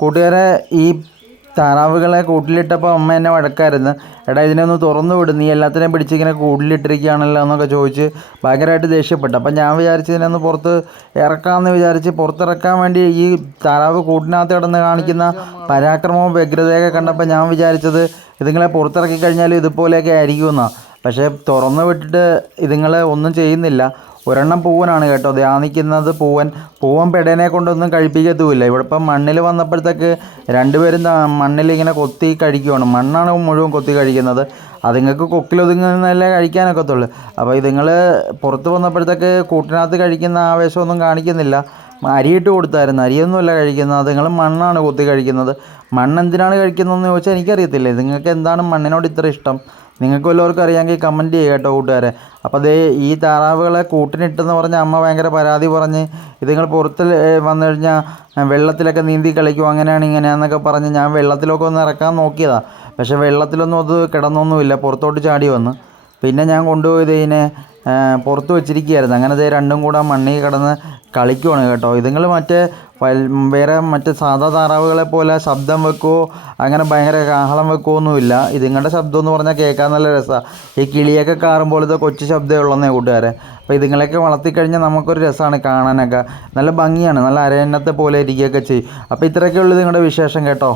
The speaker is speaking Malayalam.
കൂട്ടുകാരെ, ഈ താറാവുകളെ കൂട്ടിലിട്ടപ്പോൾ അമ്മ എന്നെ വഴക്കായിരുന്നു. എടാ, ഇതിനെ ഒന്ന് തുറന്നു വിടും, നീ എല്ലാത്തിനെയും പിടിച്ചിങ്ങനെ കൂട്ടിലിട്ടിരിക്കുകയാണല്ലോ എന്നൊക്കെ ചോദിച്ച് ഭയങ്കരമായിട്ട് ദേഷ്യപ്പെട്ടു. അപ്പം ഞാൻ വിചാരിച്ച് ഇതിനൊന്ന് പുറത്ത് ഇറക്കാമെന്ന് വിചാരിച്ച് പുറത്തിറക്കാൻ വേണ്ടി ഈ താറാവ് കൂട്ടിനകത്ത് കിടന്ന് കാണിക്കുന്ന പരാക്രമവും വ്യഗ്രതയൊക്കെ കണ്ടപ്പോൾ ഞാൻ വിചാരിച്ചത് ഇതുങ്ങളെ പുറത്തിറക്കി കഴിഞ്ഞാൽ ഇതുപോലെയൊക്കെ ആയിരിക്കുമെന്നാണ്. പക്ഷേ തുറന്നു വിട്ടിട്ട് ഇതുങ്ങളെ ഒന്നും ചെയ്യുന്നില്ല. ഒരെണ്ണം പൂവനാണ് കേട്ടോ, ധ്യാനിക്കുന്നത് പൂവൻ പെടേനെ കൊണ്ടൊന്നും കഴിപ്പിക്കത്തുമില്ല. ഇവിടെ ഇപ്പം മണ്ണിൽ വന്നപ്പോഴത്തേക്ക് രണ്ടുപേരും മണ്ണിൽ ഇങ്ങനെ കൊത്തി കഴിക്കുവാണ്. മണ്ണാണ് മുഴുവൻ കൊത്തി കഴിക്കുന്നത്. അതുങ്ങൾക്ക് കൊക്കിലൊതുങ്ങുന്നതല്ലേ കഴിക്കാനൊക്കത്തുള്ളൂ. അപ്പോൾ ഇതുങ്ങൾ പുറത്ത് വന്നപ്പോഴത്തേക്ക് കൂട്ടിനകത്ത് കഴിക്കുന്ന ആവേശമൊന്നും കാണിക്കുന്നില്ല. അരിയിട്ട് കൊടുത്തായിരുന്നു, അരിയൊന്നുമല്ല കഴിക്കുന്നത്. അതുങ്ങൾ മണ്ണാണ് കൊത്തി കഴിക്കുന്നത്. മണ്ണെന്തിനാണ് കഴിക്കുന്നതെന്ന് ചോദിച്ചാൽ എനിക്കറിയത്തില്ല. നിങ്ങൾക്ക് എന്താണ് മണ്ണിനോട് ഇത്ര ഇഷ്ടം? നിങ്ങൾക്ക് വല്ലവർക്കും അറിയാമെങ്കിൽ കമൻറ്റ് ചെയ്യുക കേട്ടോ കൂട്ടുകാരെ. അപ്പോൾ അതേ ഈ താറാവുകളെ കൂട്ടിനിട്ടെന്ന് പറഞ്ഞ് അമ്മ ഭയങ്കര പരാതി പറഞ്ഞ് ഇതുങ്ങൾ പുറത്ത് വന്നു കഴിഞ്ഞാൽ വെള്ളത്തിലൊക്കെ നീന്തി കളിക്കും, അങ്ങനെയാണ് ഇങ്ങനെയാണെന്നൊക്കെ പറഞ്ഞ് ഞാൻ വെള്ളത്തിലൊക്കെ ഒന്ന് ഇറക്കാൻ നോക്കിയതാണ്. പക്ഷേ വെള്ളത്തിലൊന്നും അത് കിടന്നൊന്നുമില്ല, പുറത്തോട്ട് ചാടി വന്ന്. പിന്നെ ഞാൻ കൊണ്ടുപോയത് ഇതിനെ പുറത്ത് വെച്ചിരിക്കുകയായിരുന്നു. അങ്ങനെ ഇത് രണ്ടും കൂടെ മണ്ണിൽ കിടന്ന് കളിക്കുവാണ് കേട്ടോ. ഇതുങ്ങൾ വേറെ മറ്റ് സാധാ താറാവുകളെ പോലെ ശബ്ദം വെക്കുമോ അങ്ങനെ ഭയങ്കര കാഹളം വെക്കുമൊന്നുമില്ല. ഇതുങ്ങളുടെ ശബ്ദം എന്ന് പറഞ്ഞാൽ കേൾക്കാൻ നല്ല രസമാണ്. ഈ കിളിയൊക്കെ കാറും പോലത്തെ കൊച്ചു ശബ്ദമേ ഉള്ളന്നേ കൂട്ടുകാരെ. അപ്പോൾ ഇതുങ്ങളെയൊക്കെ വളർത്തിക്കഴിഞ്ഞാൽ നമുക്കൊരു രസമാണ് കാണാനൊക്കെ. നല്ല ഭംഗിയാണ്, നല്ല അരയന്നത്തെ പോലെ ഇരിക്കുകയൊക്കെ ചെയ്യും. അപ്പോൾ ഇത്രയൊക്കെ ഉള്ളൂ നിങ്ങളുടെ വിശേഷം കേട്ടോ.